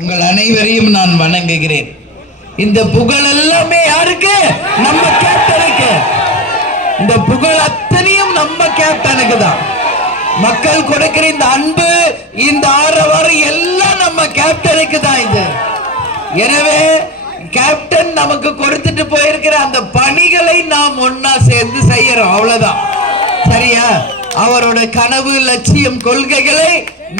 உங்கள் அனைவரையும் நான் வணங்குகிறேன். இந்த புகழ் எல்லாமே யாருக்கு? நம்ம கேப்டனுக்கு. இந்த புகழ் அத்தனையும் நம்ம கேப்டனுக்கு தான். மக்கள் கொடுக்கிற இந்த அன்பு, இந்த ஆரவாரம் எல்லாம் நம்ம கேப்டனுக்கு தான். இது எனவே கேப்டன் நமக்கு கொடுத்துட்டு போயிருக்கிற அந்த பணிகளை நாம் ஒன்னா சேர்ந்து செய்யறோம், அவ்வளவுதான். சரியா? அவரோட கனவு, லட்சியம், கொள்கைகளை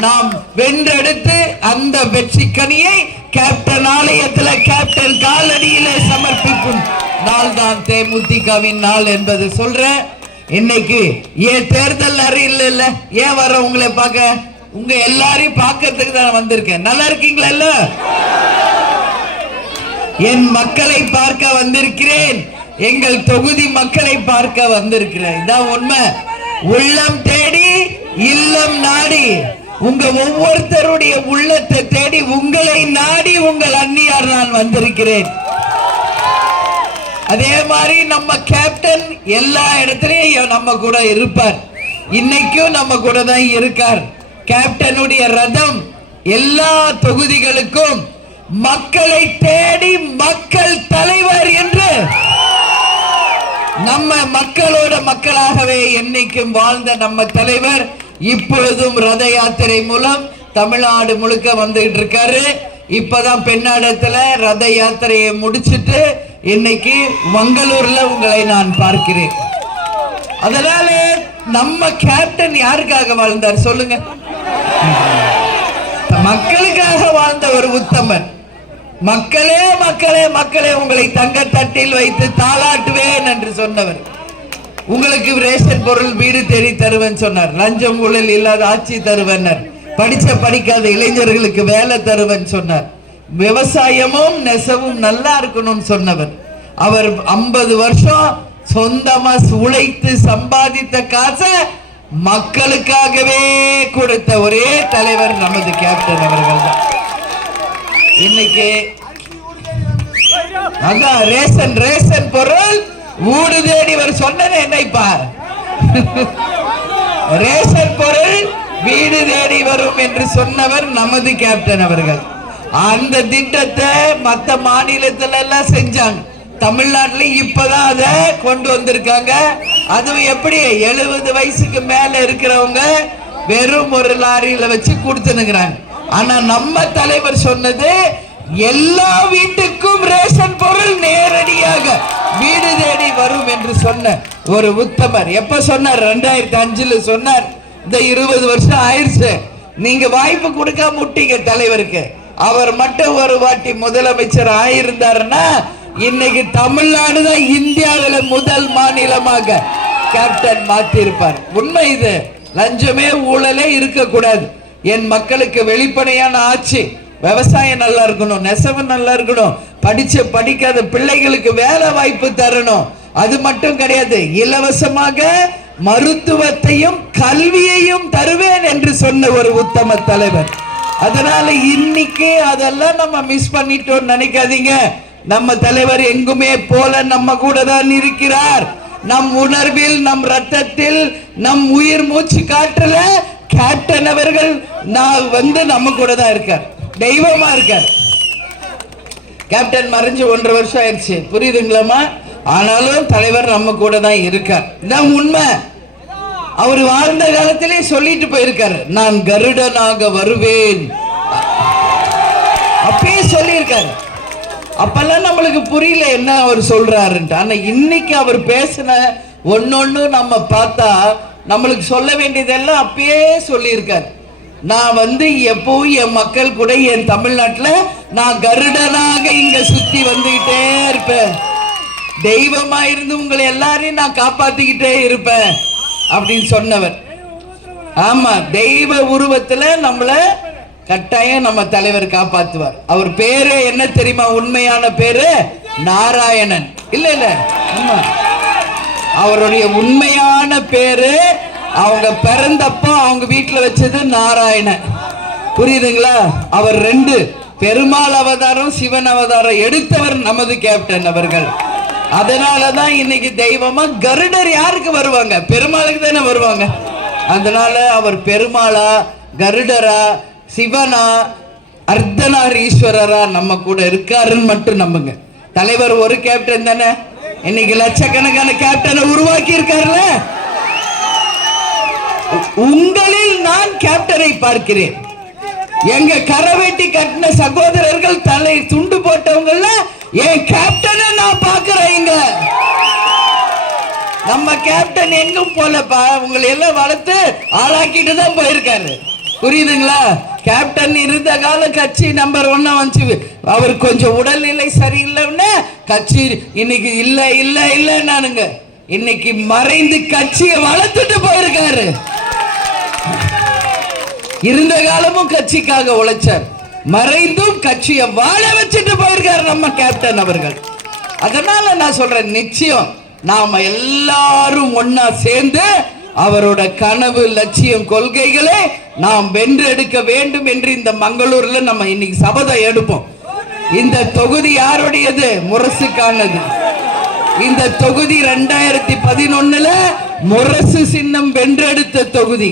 நாம் வென்றெடுத்து அந்த வெற்றி கனியை கேப்டன் ஆலயத்தில் கேப்டன் காலடியிலே சமர்ப்பிக்கும் நாள் தான் தேமுதிகவின் நாள் என்பது சொல்றேன். இன்னைக்கு ஏன் தேர்தல் அறியல இல்ல, ஏன் வர உங்களை பார்க்க, உங்க எல்லாரையும் பார்க்கறதுக்கு தான் வந்திருக்கேன். நல்லா இருக்கீங்களா? என் மக்களை பார்க்க வந்திருக்கிறேன், எங்கள் தொகுதி மக்களை பார்க்க வந்திருக்கிறேன். இதான் உண்மை. உள்ளம் தேடி இல்லம் நாடி, உங்க ஒவ்வொருத்தருடைய உள்ளத்தை தேடி உங்களை நாடி உங்கள் அந்நியார் நான் வந்திருக்கிறேன். அதே மாதிரி நம்ம கேப்டன் எல்லா இடத்துலயும் நம்ம கூட இருப்பார். இன்னைக்கும் நம்ம கூட தான் இருக்கார். கேப்டனுடைய ரதம் எல்லா தொகுதிகளுக்கும் மக்களை தேடி மக்கள் தலைவர் என்று நம்ம மக்களோட மக்களாகவே என்னைக்கும் வாழ்ந்த நம்ம தலைவர் இப்பொழுதும் ரத யாத்திரை மூலம் தமிழ்நாடு முழுக்க வந்துகிட்டு இருக்காரு. இப்பதான் பெண்ணாடத்துல ரத யாத்திரையை முடிச்சிட்டு இன்னைக்கு மங்களூர்ல உங்களை நான் பார்க்கிறேன். அதனால நம்ம கேப்டன் யாருக்காக வாழ்ந்தார் சொல்லுங்க? மக்களுக்காக வாழ்ந்த ஒரு உத்தமன். மக்களே மக்களே மக்களே உங்களை தங்க தட்டில் வைத்து தாளாட்டுவேன் என்று சொன்னவர். உங்களுக்கு ரேஷன் பொருள் வீடு தேடி தருவேன் சொன்னார். லஞ்சம் ஊழல் இல்லாத ஆட்சி தருவேன். படிக்காத இளைஞர்களுக்கு வேலை தருவேன் சொன்னார். விவசாயமும் நெசவும் நல்லா இருக்கணும்னு சொன்னவர். அவர் 50 வருஷம் சொந்தமா உழைத்து சம்பாதித்த காசை மக்களுக்காகவே கொடுத்த ஒரே தலைவர் நமது கேப்டன் அவர்கள் தான். இன்னைக்கு ரேஷன் பொருள் ஊடு தேடி வர சொன்னது என்னைப்பா? ரேஷன் பொருள் வீடு தேடி வரும் என்று சொன்னவர் நமது கேப்டன் அவர்கள். அந்த திட்டத்தை மற்ற மாநிலத்துல எல்லாம் செஞ்சாங்க. தமிழ்நாட்டில் இப்பதான் அதை கொண்டு வந்திருக்காங்க. அதுவும் எப்படி 70 வயசுக்கு மேல இருக்கிறவங்க வெறும் ஒரு லாரியில வச்சு கொடுத்துனுங்கிறாங்க. ஆனா நம்ம தலைவர் சொன்னது எல்லா வீட்டுக்கும் ரேஷன் பொருள் நேரடியாக வீடு தேடி வரும் என்று சொன்ன ஒரு உத்தமர். எப்ப சொன்னார்? 2005 சொன்னார். இந்த 20 வருஷம் ஆயிடுச்சு. நீங்க வாய்ப்பு கொடுக்காம முட்டீங்க தலைவருக்கு. அவர் மட்டும் ஒரு வாட்டி முதலமைச்சர் ஆயிருந்தாருன்னா இன்னைக்கு தமிழ்நாடு தான் இந்தியாவில் முதல் மாநிலமாக கேப்டன் மாத்தி இருப்பார். உண்மை இது. லஞ்சமே ஊழலே இருக்க கூடாது. என் மக்களுக்கு வெளிப்படையான ஆட்சி, விவசாயம் நல்லா இருக்கணும், நெசவு நல்லா இருக்கணும், படிக்காத பிள்ளைகளுக்கு வேலை வாய்ப்பு தரணும். அது மட்டும் கிடையாது, இலவசமாக மருத்துவத்தையும் கல்வியையும் தருவேன் என்று சொன்ன ஒரு உத்தம தலைவர். அதனால இன்னைக்கு அதெல்லாம் நம்ம மிஸ் பண்ணிட்டோம் நினைக்காதீங்க. நம்ம தலைவர் எங்குமே போல நம்ம கூட தான் இருக்கிறார். நம் உணர்வில், நம் ரத்தத்தில், நம் உயிர் மூச்சு காற்றுல கேப்டன் அவர்கள் நம்ம கூட தான் இருக்கார். தெய்வமா இருக்கார். கேப்டன் மறைஞ்சு 1.5 வருஷம் ஆயிடுச்சு, புரியுதுங்களாமா? ஆனாலும் தலைவர் நம்ம கூட தான் இருக்கார். இதான் உண்மை. அவர் வாழ்ந்த காலத்திலே சொல்லிட்டு போயிருக்காரு, நான் கருடனாக வருவேன். அப்பயே சொல்லியிருக்காரு. அப்பெல்லாம் நம்மளுக்கு புரியல என்ன அவர் சொல்றாருன்ட்டு. ஆனா இன்னைக்கு அவர் பேசின ஒன்னொன்னு நம்ம பார்த்தா நம்மளுக்கு சொல்ல வேண்டியதெல்லாம் அப்பயே சொல்லியிருக்காரு. நான் எப்பவும் என் மக்கள் கூட என் தமிழ்நாட்டில் நான் கருடனாக இங்க சுத்தி வந்துகிட்டே இருப்பேன். தெய்வமா இருந்து உங்களை எல்லாரையும் நான் காப்பாத்திக்கிட்டே இருப்பேன் அப்படின்னு சொன்னவர். ஆமா, தெய்வ உருவத்துல நம்மள கட்டாயம் நம்ம தலைவர் காப்பாத்துவார். அவர் பேரு என்ன தெரியுமா? உண்மையான பேரு நாராயணன். இல்ல ஆமா, அவருடைய உண்மையான பேரு அவங்க பிறந்தப்போ அவங்க வீட்டுல வச்சது நாராயணன். புரியுதுங்களா? அவர் 2 பெருமாள் அவதாரம், சிவன் அவதாரம் எடுத்தவர் நமது கேப்டன் அவர்கள். அதனாலதான் இன்னைக்கு தெய்வமா கருடர் யாருக்கு வருவாங்க? பெருமாளுக்கு தானே வருவாங்க. அதனால அவர் பெருமாளா, கருடரா, சிவனா, அர்த்தநாரீஸ்வரரா நம்ம கூட இருக்காருன்னு மட்டும் நம்புங்க. தலைவர் ஒரு கேப்டன் தானே, இன்னைக்கு லட்சக்கணக்கான கேப்டனை உருவாக்கி இருக்காருல்ல. உங்களில் நான் கேப்டனை பார்க்கிறேன். எங்க கரவெட்டி கட்டின சகோதரர்கள் தலை துண்டு போட்டவங்கள என் கேப்டனை நான் பார்க்கிறேன். நம்ம கேப்டன் எங்கும் போலப்பா, உங்களை எல்லாம் வளர்த்து ஆளாக்கிட்டு தான் போயிருக்காரு. புரியுதுங்களா? கேப்டன் இருந்த காலம் கட்சி நம்பர் 1 வந்துச்சு. அவர் கொஞ்சம் உடல்நிலை சரியில்லைன்னு கட்சி இன்னைக்கு இல்ல இல்ல இல்ல நானுங்க இன்னைக்கு மறைந்து கட்சியை வளர்த்துட்டு போயிருக்காரு. இருந்த காலமும் கட்சிக்காக உழைச்சார், மறைந்தும் கட்சியை வாழ வச்சுட்டு போயிருக்காரு நம்ம கேப்டன் அவர்கள். அதனால நான் சொல்றேன், நிச்சயம் நாம எல்லாரும் ஒன்னா சேர்ந்து அவரோட கனவு, லட்சியம், கொள்கைகளை நாம் வென்றெடுக்க வேண்டும் என்று இந்த மங்களூர்ல நம்ம இன்னைக்கு சபதம் எடுப்போம். இந்த தொகுதி யாருடையது? முரசுக்கானது. இந்த தொகுதி 2011 முரசு சின்னம் வென்றெடுத்த தொகுதி.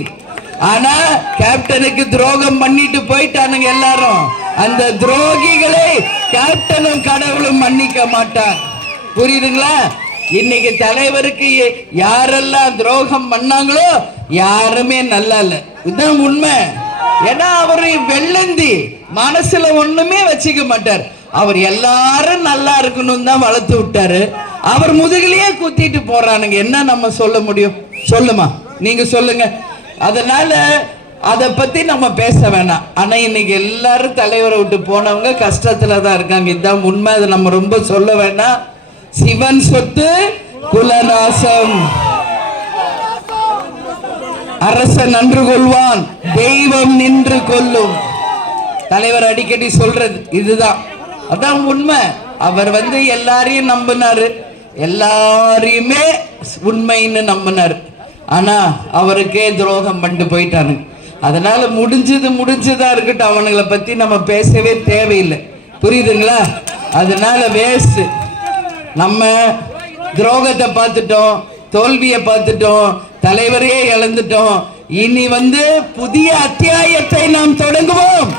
ஆனா கேப்டனுக்கு துரோகம் பண்ணிட்டு போயிட்டானுங்க எல்லாரும். அந்த துரோகிகளை கேப்டனும் கடவுளும் மன்னிக்க மாட்டார். புரியுதுங்களா? இன்னைக்கு தலைவருக்கு யாரெல்லாம் துரோகம் பண்ணாங்களோ யாருமே நல்லா இல்ல. இதுதான் உண்மை. ஏன்னா அவரு வெள்ளந்தி, மனசுல ஒண்ணுமே வச்சுக்க மாட்டார். அவர் எல்லாரும் நல்லா இருக்கணும் தான் வளர்த்து விட்டாரு. அவர் முதுகிலேயே குத்திட்டு போறானுங்க. என்ன நம்ம சொல்ல முடியும்? சொல்லுமா, நீங்க சொல்லுங்க. அதனால அதை பத்தி நம்ம பேச வேணாம். ஆனா இன்னைக்கு எல்லாரும் தலைவரை விட்டு போனவங்க கஷ்டத்துல தான் இருக்காங்க. இதுதான் உண்மை. அதை நம்ம ரொம்ப சொல்ல வேண்டாம். சிவன் சொத்து குலநாசம், அரசன் நன்று கொள்வான், தெய்வம் நின்று கொள்ளும். தலைவர் அடிக்கடி சொல்றது இதுதான். அதான் உண்மை. அவர் எல்லாரையும் நம்பினாரு, எல்லாரையுமே உண்மைன்னு நம்பினாரு. ஆனா அவருக்கே துரோகம் பண்ணிட்டு போயிட்டானு. அதனால முடிஞ்சதா இருக்கட்டும். அவனுங்களை பத்தி நம்ம பேசவே தேவையில்லை. புரியுதுங்களா? அதனால வேஸ்ட். நம்ம துரோகத்தை பார்த்துட்டோம், தோல்வியை பார்த்துட்டோம், தலைவரையே இழந்துட்டோம். இனி புதிய அத்தியாயத்தை நாம் தொடங்குவோம்.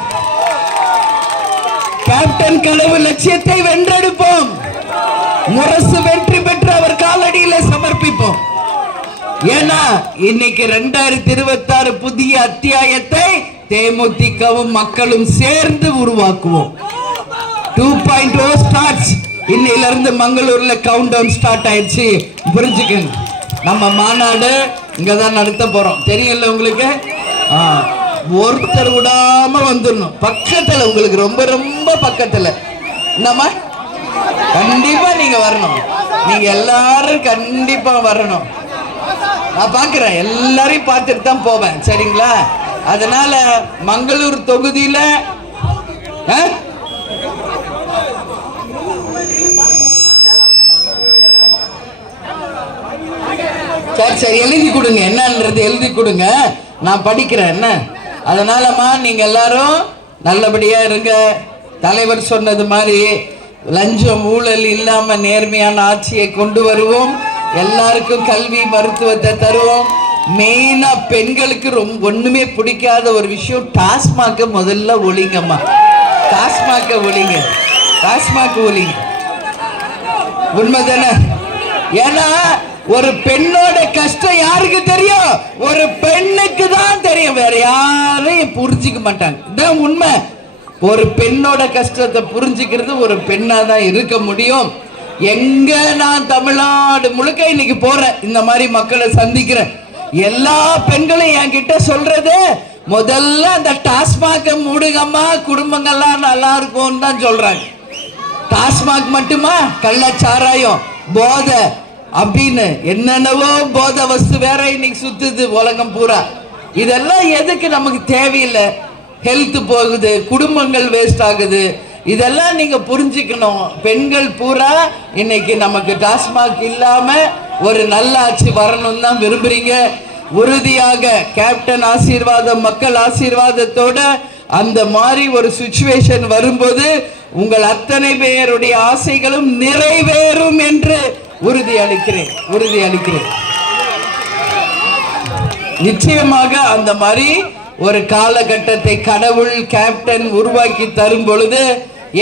கேப்டன் கனவு லட்சியத்தை வென்றெடுப்போம். முரசு வெற்றி பெற்று அவர் காலடியில சமர்ப்பிப்போம். ஏன்னா இன்னைக்கு 2026 புதிய அத்தியாயத்தை தேமுதிகவும் மக்களும் சேர்ந்து உருவாக்குவோம். 2.0 ஸ்டார்ட்ஸ். இன்னையில இருந்து மங்களூர்ல கவுண்ட் டவுன் ஸ்டார்ட் ஆயிடுச்சு. புரிஞ்சுக்கங்க. நம்ம மாநாடு இங்கதான் நடத்த போறோம். தெரியல உங்களுக்கு? ஒருத்தர் விடாம வந்துடணும். பக்கத்துல, உங்களுக்கு ரொம்ப ரொம்ப பக்கத்துல. என்னம்மா? கண்டிப்பா நீங்க வரணும். நீங்க எல்லாரும் கண்டிப்பா வரணும். நான் பாக்குறேன், எல்லாரையும் பார்த்துட்டு தான் போவேன். சரிங்களா? அதனால மங்களூர் தொகுதியில சரி எழுதி கொடுங்க. என்னன்றது எழுதி கொடுங்க, நான் படிக்கிறேன். என்ன? அதனாலமா நீங்க எல்லாரும் நல்லபடியா இருங்க. தலைவர் சொன்னது மாதிரி லஞ்சம் ஊழல் இல்லாம நேர்மையான ஆட்சியை கொண்டு வருவோம். எல்லாருக்கும் கல்வி, மருத்துவத்தை தருவோம். மெயினா பெண்களுக்கு ரொம்ப ஒண்ணுமே பிடிக்காத ஒரு விஷயம், டாஸ்மாக முதல்ல ஒழிங்கம்மா. டாஸ்மாக ஒழிங்க, டாஸ்மாக ஒழிங்க. உண்மைதானே? ஏன்னா ஒரு பெண்ணோட கஷ்டம் யாருக்கு தெரியும்? ஒரு பெண்ணுக்கு தான் தெரியும். வேற யாரையும் புரிஞ்சிக்க மாட்டாங்க. இதுதான் உண்மை. ஒரு பெண்ணோட கஷ்டத்தை புரிஞ்சுக்கிறது ஒரு பெண்ணா தான் இருக்க முடியும். எங்க நான் தமிழ்நாடு முழுக்க இன்னைக்கு போறேன், இந்த மாதிரி மக்களை சந்திக்கிறேன். எல்லா பெண்களும் என்கிட்ட சொல்றது முதல்ல அந்த டாஸ்மாக மூடுங்கம்மா, குடும்பங்கள்லாம் நல்லா இருக்கும்னு தான் சொல்றாங்க. டாஸ்மாக் மட்டுமா? கள்ளச்சாராயம், போதை அப்படின்னு என்னென்னவோ போதை வஸ்து வேற இன்னைக்கு சுத்துது உலகம் பூரா. இதெல்லாம் எதுக்கு? நமக்கு தேவையில்லை. ஹெல்த் போகுது, குடும்பங்கள் வேஸ்ட் ஆகுது. இதெல்லாம் நீங்க புரிஞ்சுக்கணும். பெண்கள் பூரா இன்னைக்கு நமக்கு டாஸ்மாக் இல்லாம ஒரு நல்ல ஆட்சி வரணும் தான் விரும்புறீங்க. உறுதியாக கேப்டன் ஆசீர்வாதம், மக்கள் ஆசீர்வாதத்தோட அந்த மாதிரி ஒரு சிச்சுவேஷன் வரும்போது உங்கள் அத்தனை பேருடைய ஆசைகளும் நிறைவேறும் என்று உறுதி அளிக்கிறேன். நிச்சயமாக அந்த மாதிரி ஒரு காலகட்டத்தை கடவுள் கேப்டன் உருவாக்கி தரும் பொழுது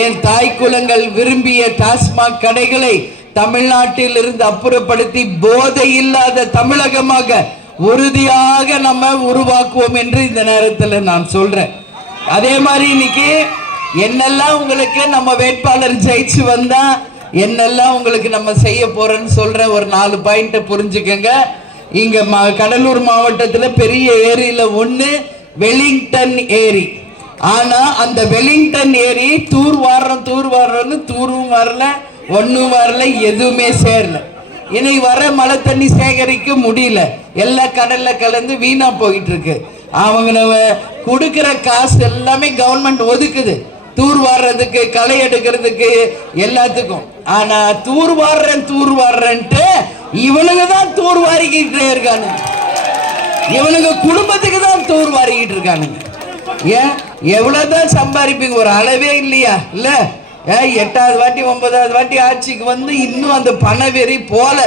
என் தாய் குலங்கள் விரும்பிய டாஸ்மாக் கடைகளை தமிழ்நாட்டில் இருந்து அப்புறப்படுத்தி போதை இல்லாத தமிழகமாக உறுதியாக நம்ம உருவாக்குவோம் என்று இந்த நேரத்தில் நான் சொல்றேன். அதே மாதிரி இன்னைக்கு என்னெல்லாம் உங்களுக்கு நம்ம வேட்பாளர் ஜெயிச்சு வந்தா என்னெல்லாம் உங்களுக்கு நம்ம செய்ய போறோம்னு சொல்ற ஒரு 4 பாயிண்ட் புரிஞ்சுக்கங்க. இங்க கடலூர் மாவட்டத்தில் பெரிய ஏரியில ஒண்ணு வெலிங்டன் ஏரி. ஆனா அந்த வெலிங்டன் ஏரி தூர் வாடுறோம்னு தூரும் வரல, ஒன்னும் வரல, எதுவுமே சேரல. இன்னைக்கு வர மழை தண்ணி சேகரிக்க முடியல, எல்லா கடல்ல கலந்து வீணா போயிட்டு இருக்கு. அவங்க கொடுக்கிற காசு எல்லாமே கவர்மெண்ட் ஒதுக்குது தூர் வாடுறதுக்கு, களை எடுக்கிறதுக்கு, எல்லாத்துக்கும். ஆனா தூர் வாடுறேன்ட்டு இவனுங்க தான் தூர் வாரிக்கிட்டே இருக்கானு, இவனுங்க குடும்பத்துக்கு தான் தூர் வாரிக்கிட்டு இருக்கானுங்க. ஏன் எவ்வளவுதான் சம்பாதிப்பீங்க, ஒரு அளவே இல்லையா? இல்ல 8வது வாட்டி 9வது வாட்டி ஆட்சிக்கு வந்து இன்னும் அந்த பணவெறி போல,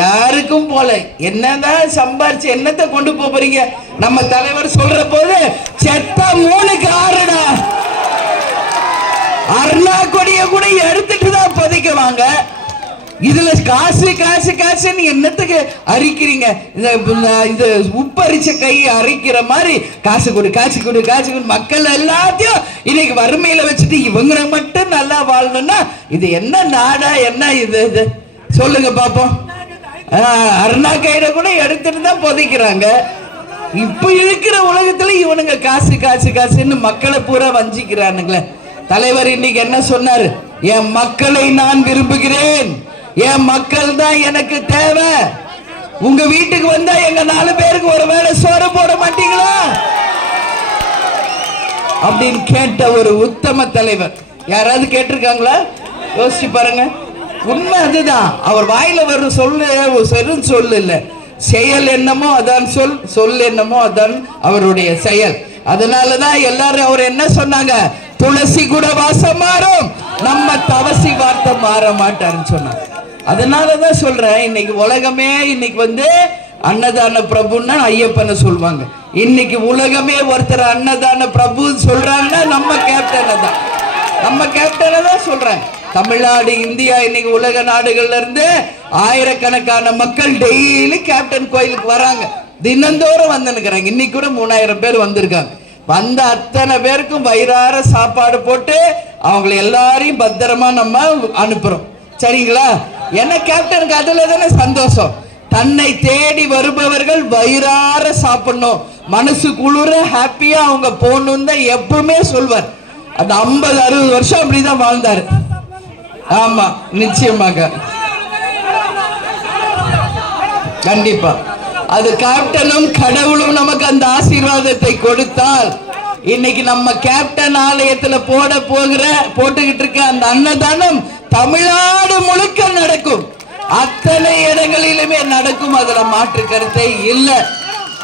யாருக்கும் போல. என்னதான் சம்பாரிச்சு என்னத்தை கொண்டு போறீங்க? நம்ம தலைவர் சொல்ற போது செத்த 3க்கு 6டா அருணா கொடிய கூட எடுத்துட்டு தான் பதிக்குவாங்க. இதுல காசு காசு காசுன்னு என்னத்துக்கு அரிக்கிறீங்க? இந்த உப்பரிச்ச கை அரிக்கிற மாதிரி காசு கொடு காசு கொடு காசு கொடு. மக்கள் எல்லாத்தையும் இன்னைக்கு வறுமையில வச்சுட்டு இவங்க மட்டும் நல்லா வாழணும்னா இது என்ன நாடா? என்ன இது சொல்லுங்க பாப்போம். அருணா கையில கூட எடுத்துட்டு தான் புதைக்கிறாங்க. இப்ப இருக்கிற உலகத்துல இவனுங்க காசு காசு காசுன்னு மக்களை பூரா வஞ்சிக்கிறானுங்களே. தலைவர் இன்னைக்கு என்ன சொன்னாரு? என் மக்களை நான் விரும்புகிறேன், என் மக்கள் தான் எனக்கு தேவை. உங்க வீட்டுக்கு வந்தா எங்க 4 பேருக்கு ஒரு வேளை சோறு போட மாட்டீங்களா அப்படின்னு கேட்ட ஒரு உத்தம தலைவர் யாராவது கேட்டிருக்காங்களா? யோசிச்சு பாருங்க. உண்மை அதுதான். அவர் வாயில வரும் சொல்லு இல்ல, செயல் என்னமோ அதான் சொல், சொல் என்னமோ அதான் அவருடைய செயல். அதனாலதான் எல்லாரும் அவர் என்ன சொன்னாங்க? துளசி கூட வாசம் மாறும், நம்ம தவசி வார்த்தை மாற மாட்டாருன்னு சொன்னாங்க. அதனாலதான் சொல்றேன், இன்னைக்கு உலகமே இன்னைக்கு வந்து அன்னதான பிரபுன்னா ஐயப்பனை சொல்லுவாங்க. இன்னைக்கு உலகமே ஒருத்தர் அன்னதான பிரபு சொல்றாங்கன்னா நம்ம கேப்டனை தான், நம்ம கேப்டனை தான் சொல்றேன். தமிழ்நாடு, இந்தியா, இன்னைக்கு உலக நாடுகள்ல இருந்து ஆயிரக்கணக்கான மக்கள் டெய்லி கேப்டன் கோயிலுக்கு வராங்க, தினந்தோறும் வந்துருக்கிறாங்க. இன்னைக்கு கூட 3000 பேர் வந்திருக்காங்க. வந்த அத்தனை பேருக்கும் வயிறார சாப்பாடு போட்டு அவங்களை எல்லாரையும் பத்திரமா நம்ம அனுப்புறோம். சரிங்களா? என்ன கேப்டனுக்கு அதுல தானே சந்தோஷம். தன்னை தேடி வருபவர்கள் வயிறார சாப்பிடணும், மனசு குளிர ஹாப்பியா அவங்க போகணும் தான் எப்பவுமே சொல்வார். அந்த 50-60 வருஷம் அப்படிதான் வாழ்ந்தாரு. ஆமா, நிச்சயமாக, கண்டிப்பா. அது கேப்டனும் கடவுளும் நமக்கு அந்த ஆசீர்வாதத்தை கொடுத்தால் இன்னைக்கு நம்ம கேப்டன் ஆலயத்துல போட்டுக்கிட்டு இருக்க அந்த அன்னதானம் தமிழ்நாடு முழுக்க நடக்கும், அத்தனை இடங்களிலுமே நடக்கும். அதுல மாற்று கருத்தை இல்லை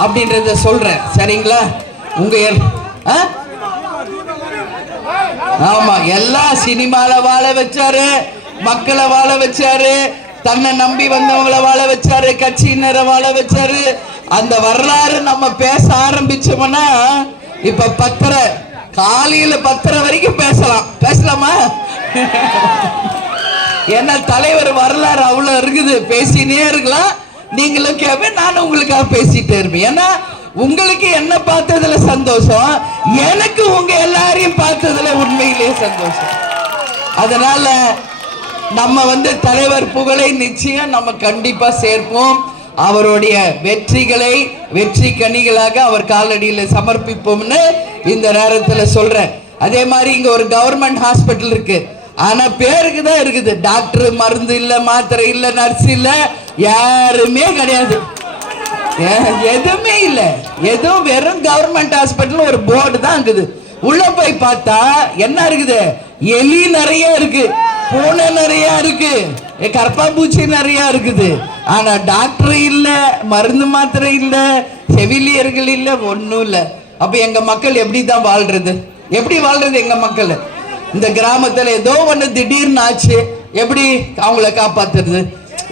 அப்படின்றத சொல்றேன். சரிங்களா? உங்க ஆமா, எல்லா சினிமால வாழ வச்சாரு, மக்களை வாழ வச்சாரு, தன்னை நம்பி வந்தவங்களை வாழ வச்சாரு, கட்சியினரை வாழ வச்சாரு. அந்த வரலாறு நம்ம பேச ஆரம்பிச்சோம்னா இப்ப 10:30 காலையில 10:30 வரைக்கும் பேசலாமா? ஏன்னா தலைவர் வரலாறு அவ்வளவு இருக்குது, பேசினே இருக்கலாம். நீங்களும் கேட்பேன், நானும் உங்களுக்காக பேசிட்டே இருப்பேன். ஏன்னா உங்களுக்கு என்ன பார்த்ததுல சந்தோஷம், எனக்கு உங்க எல்லாரையும் பார்த்ததுல உண்மையிலேயே சந்தோஷம். அதனால நம்ம வந்து தலைவர் புகழை நிச்சயம் நம்ம கண்டிப்பா சேர்ப்போம். அவருடைய வெற்றிகளை வெற்றி கனிகளாக அவர் காலடியில் சமர்ப்பிப்போம்னு இந்த நேரத்தில் சொல்றேன். அதே மாதிரி இங்க ஒரு கவர்மெண்ட் ஹாஸ்பிட்டல் இருக்கு, ஆனா பேருக்கு தான் இருக்குது. டாக்டர், மருந்து இல்ல, மாத்திரை இல்ல, நர்ஸ் இல்ல, யாருமே கிடையாது, எதுவுமே இல்ல. ஏதோ வெறும் கவர்மெண்ட் ஹாஸ்பிட்டல் ஒரு போர்டு தான் இருக்குது. உள்ள போய் பார்த்தா என்ன இருக்குது? எலி நிறைய இருக்கு, பூனை நிறைய இருக்கு, கற்பாம்பூச்சி நிறைய இருக்குது. ஆனா டாக்டர் இல்ல, மருந்து மாத்திரை இல்ல, செவிலியர்கள் இல்ல, ஒண்ணும் இல்ல. அப்ப எங்க மக்கள் எப்படிதான் வாழ்றது? எப்படி வாழ்றது எங்க மக்கள்? இந்த கிராமத்துல ஏதோ ஒண்ணு திடீர்னு ஆச்சு, எப்படி அவங்கள காப்பாத்துறது?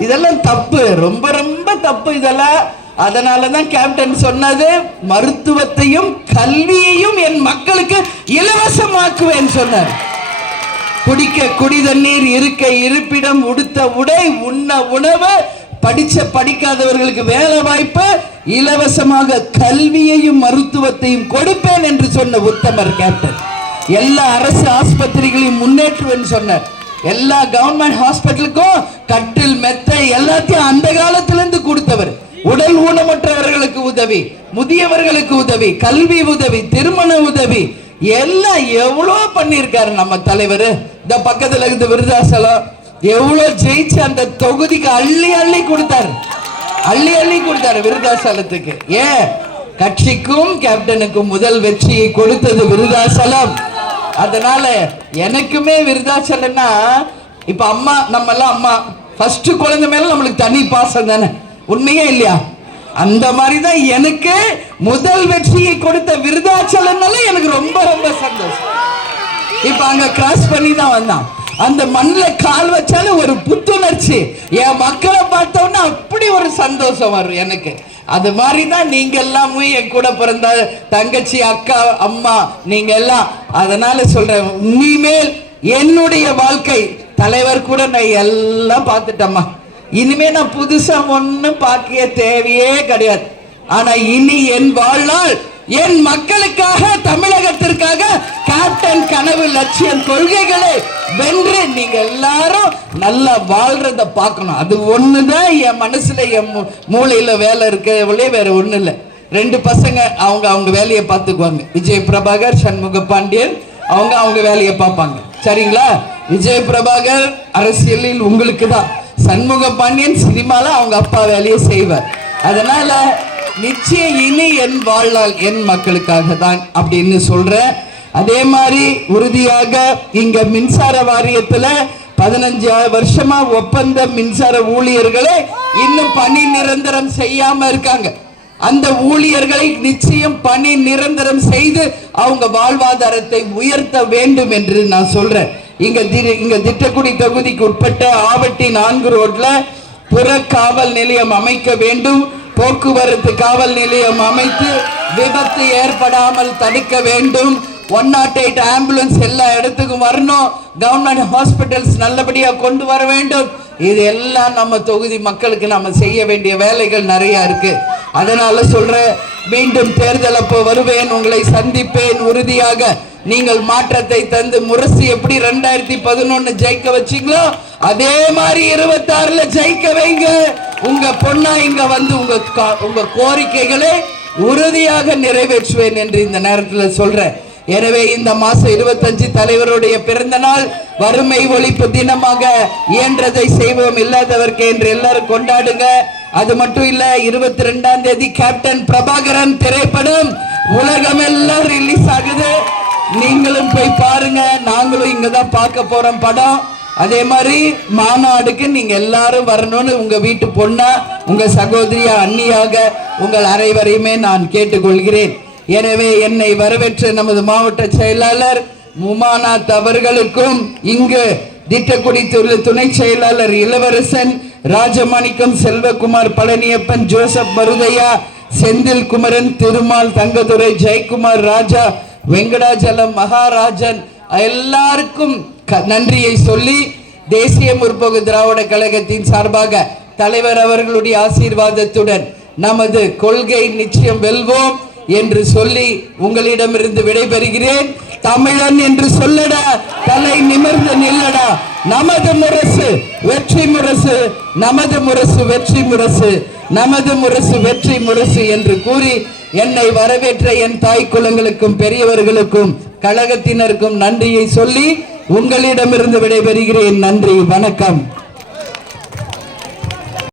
இதெல்லாம் தப்பு, ரொம்ப ரொம்ப தப்பு. இதெல்லாம் அதனாலதான் கேப்டன் சொன்னது, மருத்துவத்தையும் கல்வியையும் என் மக்களுக்கு இலவசமாக்குவேன் சொன்னார். குடிக்க குடி தண்ணீர், இருக்க இருப்பிடம், உடுத்த உடை, உண்ண உணவு, படிக்காதவர்களுக்கு வேலை வாய்ப்பு, இலவசமாக கல்வியையும் மருத்துவத்தையும் கொடுப்பேன் என்று சொன்ன உத்தமர் கேப்டன். எல்லா அரசு ஆஸ்பத்திரிகளையும் முன்னேற்றுவேன் சொன்னார். எல்லா கவர்மெண்ட் ஹாஸ்பிட்டலுக்கும் கட்டில் மெத்தை எல்லாத்தையும் அந்த காலத்திலிருந்து கொடுத்தவர். உடல் ஊனமற்றவர்களுக்கு உதவி, முதியவர்களுக்கு உதவி, கல்வி உதவி, திருமண உதவி எல்லாம் எவ்வளவு பண்ணியிருக்காரு நம்ம தலைவர். இந்த பக்கத்துல இருந்து விருதாசலம் எவ்வளவு ஜெயிச்சு அந்த தொகுதிக்கு அள்ளி அள்ளி கொடுத்தாரு, அள்ளி அள்ளி கொடுத்தாரு விருதாசலத்துக்கு. ஏன்? கட்சிக்கும் கேப்டனுக்கும் முதல் வெற்றியை கொடுத்தது விருதாசலம். அதனால எனக்குமே விருதாசலம்னா, இப்ப அம்மா, நம்ம எல்லாம் அம்மா ஃபர்ஸ்ட் குழந்தை மேல நம்மளுக்கு தனி பாசம் தானே, உண்மையே இல்லையா? அந்த மாதிரிதான் எனக்கு முதல் வெற்றியை கொடுத்த விருதாச்சலம்னால எனக்கு ரொம்ப ரொம்ப சந்தோஷம். இப்ப அங்க கிராஸ் பண்ணி தான் வந்தான். அந்த மண்ணில் கால் வச்சாலும் ஒரு புத்துணர்ச்சி, என் மக்களை பார்த்தோன்னா அப்படி ஒரு சந்தோஷம் வரும் எனக்கு. அது மாதிரி தான் நீங்க எல்லாமே என் கூட பிறந்த தங்கச்சி, அக்கா, அம்மா, நீங்க எல்லாம். அதனால சொல்றேன், இனிமேல் என்னுடைய வாழ்க்கை தலைவர் கூட நான் எல்லாம் பார்த்துட்டேம்மா. இனிமே நான் புதுசா ஒன்னும் பார்க்க தேவையே கிடையாது. ஆனா இனி என் வாழ்நாள் என் மக்களுக்காக, தமிழகத்திற்காக கேப்டன் கனவு, லட்சியம், கொள்கைகளை வென்று நீங்க எல்லாரும் நல்லா வாழ்றத பார்க்கணும். அது ஒண்ணுதான் என் மனசுல, என் மூளையில வேலை இருக்க, வேற ஒண்ணு இல்லை. 2 பசங்க அவங்க வேலையை பார்த்துக்குவாங்க. விஜய் பிரபாகர், சண்முக பாண்டியன் அவங்க வேலையை பார்ப்பாங்க. சரிங்களா? விஜய் பிரபாகர் அரசியலில் உங்களுக்கு தான், சண்முக பாண்டியன் சினிமால அவங்க அப்பா வேலையை செய்வார். அதனால நிச்சயம் இனி என் வாழ்நாள் என் மக்களுக்காக தான் அப்படின்னு சொல்றேன். அதே மாதிரி உறுதியாக இங்க மின்சார வாரியத்துல 15 வருஷமா ஒப்பந்த மின்சார ஊழியர்களை இன்னும் பணி நிரந்தரம் செய்யாம இருக்காங்க. அந்த ஊழியர்களை நிச்சயம் பணி நிரந்தரம் செய்து அவங்க வாழ்வாதாரத்தை உயர்த்த வேண்டும் என்று நான் சொல்றேன். இங்க திட்டக்குடி தொகுதிக்கு உட்பட்ட ஆவட்டி 4 ரோட்ல புற காவல் நிலையம் அமைக்க வேண்டும். போக்குவரத்து காவல் நிலையம் அமைத்து விபத்து ஏற்படாமல் தடுக்க வேண்டும். 108 ஆம்புலன்ஸ் எல்லா இடத்துக்கும் வரணும். கவர்மெண்ட் ஹாஸ்பிட்டல்ஸ் நல்லபடியா கொண்டு வர வேண்டும். இது எல்லாம் நம்ம தொகுதி மக்களுக்கு நம்ம செய்ய வேண்டிய வேலைகள் நிறைய இருக்கு. அதனால சொல்றேன், மீண்டும் தேர்தல் அப்போ வருவேன், உங்களை சந்திப்பேன். உறுதியாக நீங்கள் மாற்றத்தை தந்து முரசு எப்படி 2011 ஜெயிக்க வச்சீங்களோ அதே மாதிரி 26ல ஜெயிக்க வைங்க. உங்க பொண்ணா இங்க வந்து உங்க கோரிக்கைகளை உறுதியாக நிறைவேற்றுவேன் என்று இந்த நேரத்தில் சொல்றேன். எனவே இந்த மாசம் 25 தலைவருடைய பிறந்த நாள் வறுமை ஒழிப்பு தினமாக இயன்றதை செய்வோம், இல்லாதவர்க்கு என்று எல்லாரும் கொண்டாடுங்க. அது மட்டும் இல்ல, 22ஆம் தேதி கேப்டன் பிரபாகரன் திரைப்படம் உலகமெல்லாம் ரிலீஸ் ஆகுது. நீங்களும் போய் பாருங்க, நாங்களும் இங்கதான் பார்க்க போறோம் படம். அதே மாதிரி மாநாடுக்கு நீங்க எல்லாரும் வரணும்னு உங்க வீட்டு பொண்ணா, உங்க சகோதரியா, அண்ணியாக உங்கள் அனைவரையுமே நான் கேட்டுக்கொள்கிறேன். எனவே என்னை வரவேற்ற நமது மாவட்ட செயலாளர் முமானாத் அவர்களுக்கும், இங்கு திட்டக்குடி துணை செயலாளர் இளவரசன், ராஜமாணிக்கம், செல்வகுமார், பழனியப்பன், ஜோசப் மருதையா, செந்தில் குமரன், திருமால், தங்கதுரை, ஜெயக்குமார், ராஜா, வெங்கடாஜலம், மகாராஜன் எல்லாருக்கும் நன்றியை சொல்லி, தேசிய முற்போக்கு திராவிட கழகத்தின் சார்பாக தலைவர் அவர்களுடைய ஆசீர்வாதத்துடன் நமது கொள்கை நிச்சயம் வெல்வோம் என்று சொல்லி உங்களிடமிருந்து விடைபெறுகிறேன். தமிழன் என்று சொல்லடா, தலை நிமிர்ந்து நில்லடா, நமது முரசு வெற்றி முரசு, நமது முரசு வெற்றி முரசு, நமது முரசு வெற்றி முரசு என்று கூறி என்னை வரவேற்ற என் தாய் குலங்களுக்கும் பெரியவர்களுக்கும் கழகத்தினருக்கும் நன்றியை சொல்லி உங்களிடமிருந்து விடைபெறுகிறேன். நன்றி, வணக்கம்.